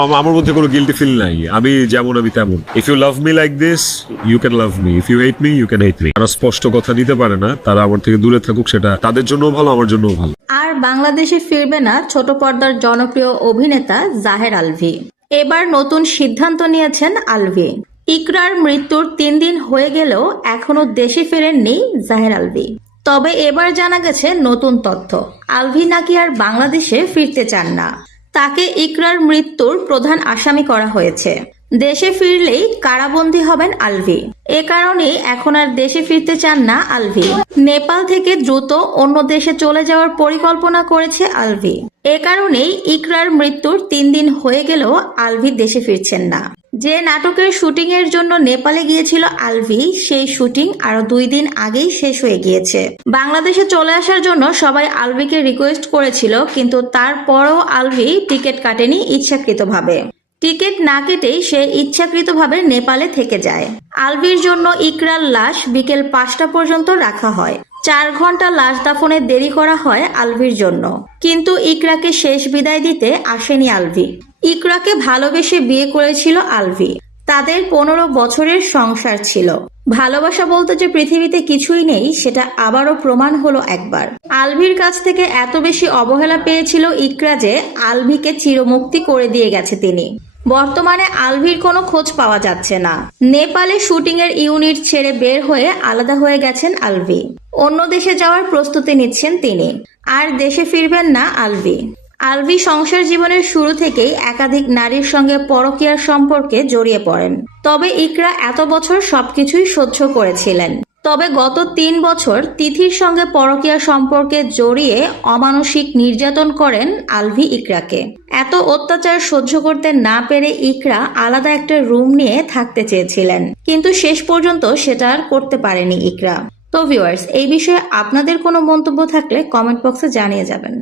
আমার মধ্যে কোনো গিল্টি ফিল নাই, আমি যেমন আমি তেমন। If you love me like this, you can love me. If you hate me, you can hate me. তারা স্পষ্ট কথা দিতে পারে না, তারা আমার থেকে দূরে থাকুক, সেটা তাদের জন্য ভালো, আমার জন্য ভালো। আর বাংলাদেশে ফিরবে না ছোট পর্দার জনপ্রিয় অভিনেতা জাহের আলভী। এবার নতুন সিদ্ধান্ত নিয়েছেন আলভী। ইকরার মৃত্যুর 3 দিন হয়ে গেলেও এখনো দেশে ফেরেননি জাহের আলভী। তবে এবার জানা গেছে নতুন তথ্য, আলভী নাকি আর বাংলাদেশে ফিরতে চান না। তাকে ইকরার মৃত্যুর প্রধান আসামি করা হয়েছে। দেশে ফিরলেই কারাবন্দী হবেন আলভী। এ কারণেই এখন আর দেশে ফিরতে চান না আলভী। নেপাল থেকে দ্রুত অন্য দেশে চলে যাওয়ার পরিকল্পনা করেছে আলভী। এ কারণেই ইকরার মৃত্যুর 3 দিন হয়ে গেলেও আলভী দেশে ফিরছেন না। যে নাটকের শুটিং এর জন্য নেপালে গিয়েছিল আলভী, সেই শুটিং আরো 2 দিন আগেই শেষ হয়ে গিয়েছে। বাংলাদেশে চলে আসার জন্য সবাই আলভীকে রিকোয়েস্ট করেছিল, কিন্তু তারপরও আলভী টিকিট কাটেনি ইচ্ছাকৃতভাবে। টিকিট না কেটেই সে ইচ্ছাকৃতভাবে নেপালে থেকে যায়। আলভীর জন্য ইকরার লাশ বিকেল 5টা পর্যন্ত রাখা হয়। 4 ঘন্টা লাশ দাফনে দেরি করা হয় আলভীর জন্য। কিন্তু ইকরাকে শেষ বিদায় দিতে আসেনি আলভী। ইকরাকে ভালোবেসে বিয়ে করেছিল আলভী। তাদের 15 বছরের সংসার ছিল। ভালোবাসা বলতে যে পৃথিবীতে কিছুই নেই, সেটা আবারও প্রমাণ হলো একবার। আলভীর কাছ থেকে এত বেশি অবহেলা পেয়েছিল ইকরা যে আলভীকে চিরমুক্তি করে দিয়ে গেছে তিনি। বর্তমানে আলভীর কোনো খোঁজ পাওয়া যাচ্ছে না। নেপালে শুটিং এর ইউনিট ছেড়ে বের হয়ে আলাদা হয়ে গেছেন আলভী। অন্য দেশে যাওয়ার প্রস্তুতি নিচ্ছেন তিনি। আর দেশে ফিরবেন না আলভী। আলভী সংসার জীবনের শুরু থেকেই একাধিক নারীর সঙ্গে পরকীয়ার সম্পর্কে জড়িয়ে পড়েন। তবে ইকরা এত বছর সবকিছুই সহ্য করেছিলেন। তবে গত 3 বছর তিথির সঙ্গে পরকীয়া সম্পর্কে জড়িয়ে অমানসিক নির্যাতন করেন আলভী ইকরাকে। এত অত্যাচার সহ্য করতে না পেরে ইকরা আলাদা একটা রুম নিয়ে থাকতে চেয়েছিলেন, কিন্তু শেষ পর্যন্ত সেটা আর করতে পারেনি ইকরা। তো ভিউয়ার্স, এই বিষয়ে আপনাদের কোনো মন্তব্য থাকলে কমেন্ট বক্সে জানিয়ে যাবেন।